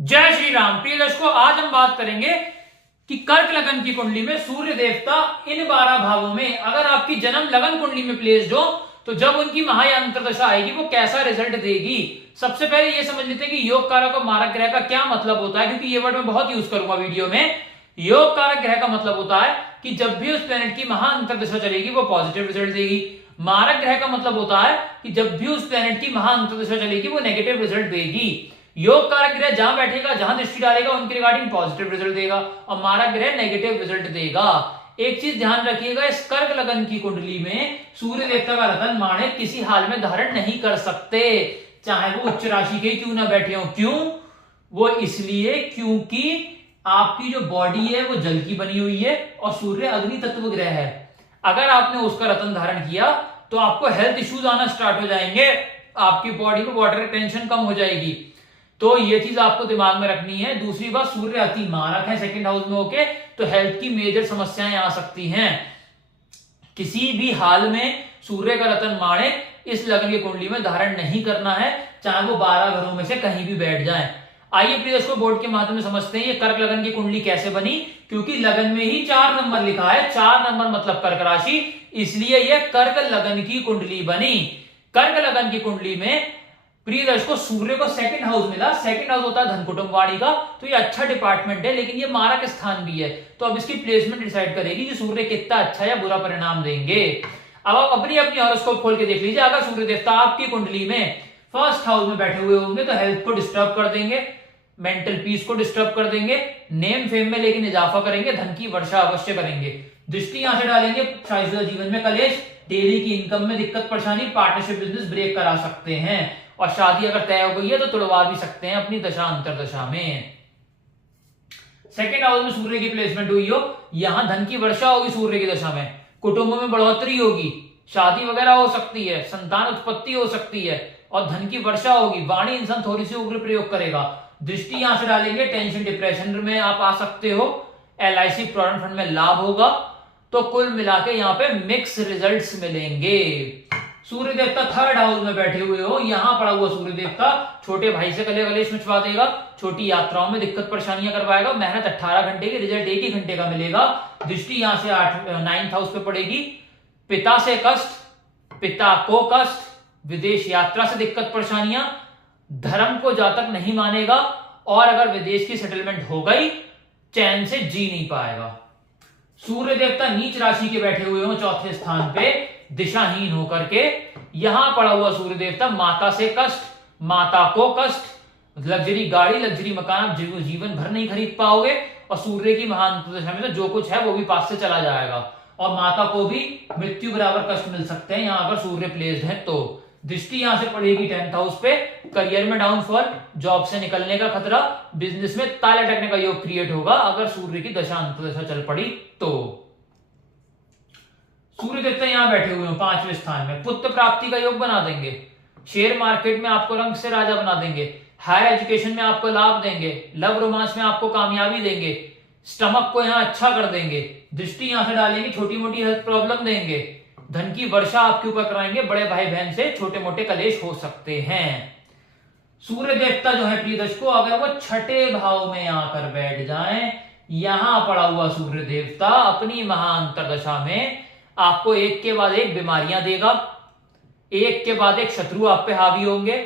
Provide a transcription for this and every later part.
जय श्री राम। प्रिय दर्शकों, आज हम बात करेंगे कि कर्क लगन की कुंडली में सूर्य देवता इन 12 भावों में अगर आपकी जन्म लगन कुंडली में प्लेस्ड हो तो जब उनकी महायांतर दशा आएगी वो कैसा रिजल्ट देगी। सबसे पहले ये समझ लेते हैं कि योग कारक और मारक ग्रह का क्या मतलब होता है, क्योंकि ये वर्ड मैं बहुत यूज करूंगा वीडियो में। योग कारक ग्रह का मतलब होता है कि जब भी उस प्लेनेट की महाअंतर दशा चलेगी वो पॉजिटिव रिजल्ट देगी। मारक ग्रह का मतलब होता है कि जब भी उस प्लेनेट की महाअंतर दशा चलेगी वो नेगेटिव रिजल्ट देगी। योग कारक ग्रह जहां बैठेगा, जहां दृष्टि डालेगा, उनके रिगार्डिंग पॉजिटिव रिजल्ट देगा और मारक ग्रह नेगेटिव रिजल्ट देगा। एक चीज ध्यान रखिएगा, इस कर्क लगन की कुंडली में सूर्य देवता का रतन माणिक किसी हाल में धारण नहीं कर सकते, चाहे वो उच्च राशि के क्यों ना बैठे हो। क्यों? वो इसलिए क्योंकि आपकी जो बॉडी है वो जल की बनी हुई है और सूर्य अग्नि तत्व ग्रह है। अगर आपने उसका रतन धारण किया तो आपको हेल्थ इश्यूज आना स्टार्ट हो जाएंगे, आपकी बॉडी में वाटर टेंशन कम हो जाएगी। तो ये चीज आपको दिमाग में रखनी है। दूसरी बात, सूर्य अति मारक है सेकंड हाउस में होके, तो हेल्थ की मेजर समस्याएं आ सकती हैं। किसी भी हाल में सूर्य का रतन माणिक इस लगन की कुंडली में धारण नहीं करना है, चाहे वो 12 घरों में से कहीं भी बैठ जाए। आइए प्रिय दर्शकों, बोर्ड के माध्यम से समझते हैं ये कर्क लगन की कुंडली कैसे बनी। क्योंकि लगन में ही 4 नंबर लिखा है, 4 नंबर मतलब कर्क राशि, इसलिए यह कर्क लगन की कुंडली बनी। कर्क लगन की कुंडली में प्रिय दर्शकों सूर्य को सेकंड हाउस मिला। सेकंड हाउस होता है धन कुटुंब वाणी का, तो ये अच्छा डिपार्टमेंट है, लेकिन ये मारक स्थान भी है। तो अब इसकी प्लेसमेंट डिसाइड करेगी कि सूर्य कितना अच्छा या बुरा परिणाम देंगे। अब आप अपनी अपनी हॉरोस्कोप खोल के देख लीजिए। अगर सूर्य देवता आपकी कुंडली में फर्स्ट हाउस में बैठे हुए होंगे तो हेल्थ को डिस्टर्ब कर देंगे, मेंटल पीस को डिस्टर्ब कर देंगे, नेम फेम में लेकिन इजाफा करेंगे, धन की वर्षा अवश्य करेंगे। दृष्टि यहां से डालेंगे, शादीशुदा जीवन में कलेश, डेली की इनकम में दिक्कत परेशानी, पार्टनरशिप बिजनेस ब्रेक करा सकते हैं और शादी अगर तय हो गई है तो तुड़वा भी सकते हैं अपनी दशा अंतर दशा में। सेकेंड हाउस में सूर्य की प्लेसमेंट हुई हो, यहां धन की वर्षा होगी सूर्य की दशा में, कुटुंबों में बढ़ोतरी होगी, शादी वगैरह हो सकती है, संतान उत्पत्ति हो सकती है और धन की वर्षा होगी। वाणी इंसान थोड़ी सी उग्र प्रयोग करेगा। दृष्टि यहां से डालेंगे, टेंशन डिप्रेशन में आप आ सकते हो, LIC प्रोविडेंट फंड में लाभ होगा। तो कुल मिला के यहाँ पे मिक्स रिजल्ट्स मिलेंगे। सूर्य देवता थर्ड हाउस में बैठे हुए हो, यहां पड़ा हुआ सूर्य देवता छोटे भाई से कलेश मचवा देगा, छोटी यात्राओं में दिक्कत परेशानियां करवाएगा, मेहनत 18 घंटे की, रिजल्ट 1 ही घंटे का मिलेगा। दृष्टि यहां से 9th हाउस पे पड़ेगी, पिता से कष्ट, पिता को कष्ट, विदेश यात्रा से दिक्कत परेशानियां, धर्म को जातक नहीं मानेगा और अगर विदेश की सेटलमेंट हो गई चैन से जी नहीं पाएगा। सूर्य देवता नीच राशि के बैठे हुए हो चौथे स्थान पे, दिशाहीन होकर के, यहां पड़ा हुआ सूर्य देवता माता से कष्ट, माता को कष्ट, लग्जरी गाड़ी, लग्जरी मकान आप जीवन भर नहीं खरीद पाओगे और सूर्य की महान दशा में तो जो कुछ है वो भी पास से चला जाएगा और माता को भी मृत्यु बराबर कष्ट मिल सकते हैं यहां अगर सूर्य प्लेस्ड है तो। दृष्टि यहां से पड़ेगी 10th हाउस पे, करियर में डाउनफॉल, जॉब से निकलने का खतरा, बिजनेस में ताल अटकने का योग क्रिएट होगा अगर सूर्य की दशा अंतर्दशा चल पड़ी तो। सूर्य देवता यहां बैठे हुए हो 5वें स्थान में, पुत्र प्राप्ति का योग बना देंगे, शेयर मार्केट में आपको रंग से राजा बना देंगे, हायर एजुकेशन में आपको लाभ देंगे, लव रोमांस में आपको कामयाबी देंगे, स्टमक को यहां अच्छा कर देंगे। दृष्टि यहां से डालेंगे, छोटी मोटी हेल्थ प्रॉब्लम देंगे, धन की वर्षा आपके ऊपर कराएंगे, बड़े भाई बहन से छोटे मोटे कलेश हो सकते हैं। सूर्य देवता जो है प्रिय दर्शकों अगर वो छठे भाव में आकर बैठ जाएं, यहां पड़ा हुआ सूर्य देवता अपनी महाअंतर दशा में आपको एक के बाद एक बीमारियां देगा, एक के बाद एक शत्रु आप पे हावी होंगे,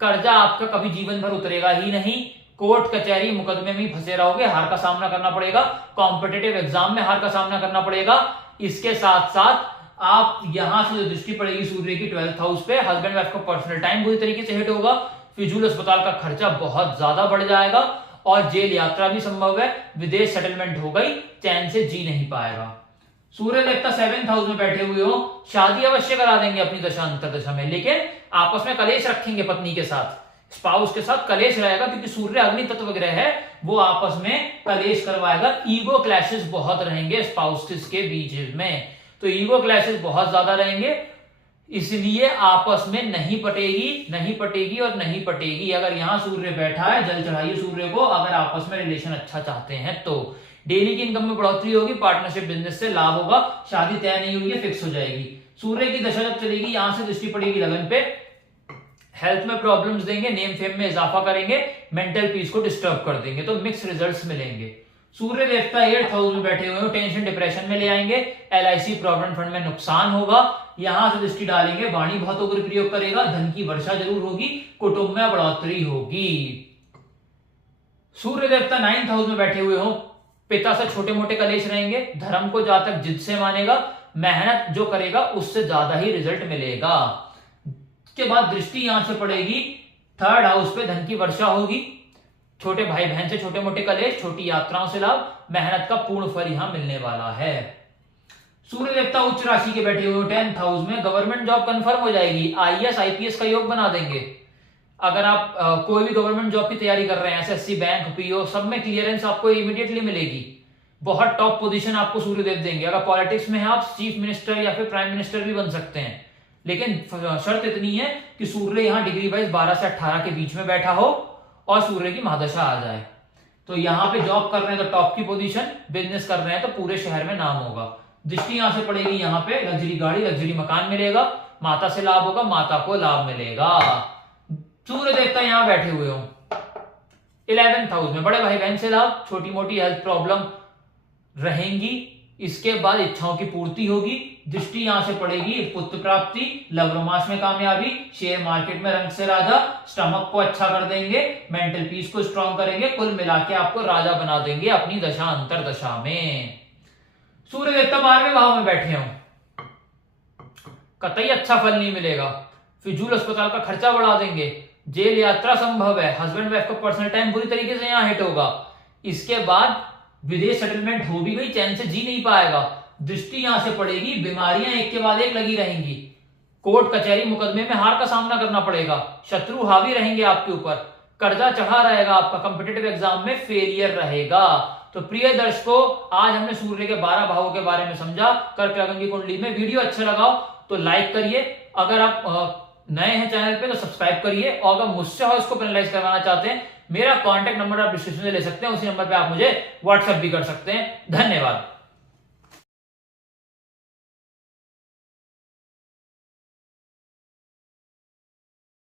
कर्जा आपका कभी जीवन भर उतरेगा ही नहीं, कोर्ट कचहरी मुकदमे में फंसे रहोगे, हार का सामना करना पड़ेगा, कॉम्पिटिटिव एग्जाम में हार का सामना करना पड़ेगा। इसके साथ साथ आप यहां से जो दृष्टि पड़ेगी सूर्य की 12th हाउस पे, हस्बैंड वाइफ का पर्सनल टाइम बुरी तरीके से हिट होगा, फिजूल अस्पताल का खर्चा बहुत ज्यादा बढ़ जाएगा और जेल यात्रा भी संभव है, विदेश सेटलमेंट हो गई, चैन से जी नहीं पाएगा। सूर्य देवता 7th हाउस में बैठे हुए हो, शादी अवश्य करा देंगे अपनी दशा अंतर दशा में, लेकिन आपस में कलेश रखेंगे, पत्नी के साथ, स्पाउस के साथ कलेश रहेगा क्योंकि सूर्य अग्नि तत्व ग्रह है, वो आपस में कलेश करवाएगा। ईगो क्लैशेस बहुत रहेंगे स्पाउसेस के बीच में, तो ईगो क्लैशेस बहुत ज्यादा रहेंगे, इसलिए आपस में नहीं पटेगी और नहीं पटेगी। अगर यहां सूर्य बैठा है, जल चढ़ाइए सूर्य को अगर आपस में रिलेशन अच्छा चाहते हैं तो। डेली की इनकम में बढ़ोतरी होगी, पार्टनरशिप बिजनेस से लाभ होगा, शादी तय नहीं हुई है फिक्स हो जाएगी। सूर्य की दशा जब चलेगी, यहां से दृष्टि पड़ेगी लगन पे, हेल्थ में प्रॉब्लम्स देंगे, नेम फेम में इजाफा करेंगे, मेंटल पीस को डिस्टर्ब कर देंगे, तो मिक्स रिजल्ट्स मिलेंगे। सूर्य देवता 8th हाउस में बैठे हुए हो, टेंशन डिप्रेशन में ले आएंगे, LIC प्रोविडेंट फंड में नुकसान होगा, यहां से दृष्टि डालेंगे, वाणी बहुतों को प्रयोग करेगा, धन की वर्षा जरूर होगी, कुटुंब में बढ़ोतरी होगी। सूर्य देवता 9th हाउस में बैठे हुए हो, पिता से छोटे मोटे कलेश रहेंगे, धर्म को जहां तक जिद से मानेगा, मेहनत जो करेगा उससे ज्यादा ही रिजल्ट मिलेगा। उसके बाद दृष्टि यहां से पड़ेगी 3rd हाउस पे, धन की वर्षा होगी, छोटे भाई बहन से छोटे मोटे कलेश, छोटी यात्राओं से लाभ, मेहनत का पूर्ण फल यहां मिलने वाला है। सूर्य देवता उच्च राशि के बैठे हुए 10th हाउस में, गवर्नमेंट जॉब कंफर्म हो जाएगी, IAS IPS का योग बना देंगे। अगर आप कोई भी गवर्नमेंट जॉब की तैयारी कर रहे हैं, SSC, बैंक, PO, सब में क्लियरेंस आपको इमीडिएटली मिलेगी, बहुत टॉप पोजीशन आपको सूर्यदेव देंगे। अगर पॉलिटिक्स में है आप चीफ मिनिस्टर या फिर प्राइम मिनिस्टर भी बन सकते हैं, लेकिन शर्त इतनी है कि सूर्य यहां डिग्री वाइज 12 से 18 के बीच में बैठा हो और सूर्य की महादशा आ जाए। तो यहां पे जॉब कर रहे हैं तो टॉप की पोजीशन, बिजनेस कर रहे हैं तो पूरे शहर में नाम होगा। दृष्टि यहां से पड़ेगी, यहां पे लग्जरी गाड़ी, लग्जरी मकान मिलेगा, माता से लाभ होगा, माता को लाभ मिलेगा। सूर्य देवता यहां बैठे हुए हो 11th हाउस में, बड़े भाई बहन से लाभ, छोटी मोटी हेल्थ प्रॉब्लम रहेंगी, इसके बाद इच्छाओं की पूर्ति होगी। दृष्टि यहां से पड़ेगी, पुत्र प्राप्ति, लव रोमांस में कामयाबी, शेयर मार्केट में रंग से राजा, स्टमक को अच्छा कर देंगे, मेंटल पीस को स्ट्रॉन्ग करेंगे, कुल मिला के आपको राजा बना देंगे अपनी दशा अंतर दशा में। सूर्य देवता 12वें भाव में बैठे हो, कतई अच्छा फल नहीं मिलेगा, फिजूल अस्पताल का खर्चा बढ़ा देंगे, जेल यात्रा संभव है, हस्बैंड वाइफ का पर्सनल टाइम बुरी तरीके से यहां हिट होगा। इसके बाद विदेश सेटलमेंट हो भी गई, चैन से जी नहीं पाएगा। दृष्टि यहां से पड़ेगी, बीमारियां एक के बाद एक लगी रहेंगी, कोर्ट कचहरी मुकदमे में हार का सामना करना पड़ेगा, शत्रु हावी रहेंगे आपके ऊपर, कर्जा चढ़ा रहेगा, आपका कॉम्पिटिटिव एग्जाम में फेलियर रहेगा। तो प्रिय दर्शकों, आज हमने सूर्य के 12 भावों के बारे में समझा, कर्क लगन की कुंडली में। वीडियो अच्छा लगा तो लाइक करिए, अगर आप नए हैं चैनल पे तो सब्सक्राइब करिए, और अगर मुझसे हो इसको पेनलाइज करवाना चाहते हैं, मेरा कॉन्टैक्ट नंबर आप डिस्क्रिप्शन से ले सकते हैं, उसी नंबर पे आप मुझे व्हाट्सएप भी कर सकते हैं। धन्यवाद।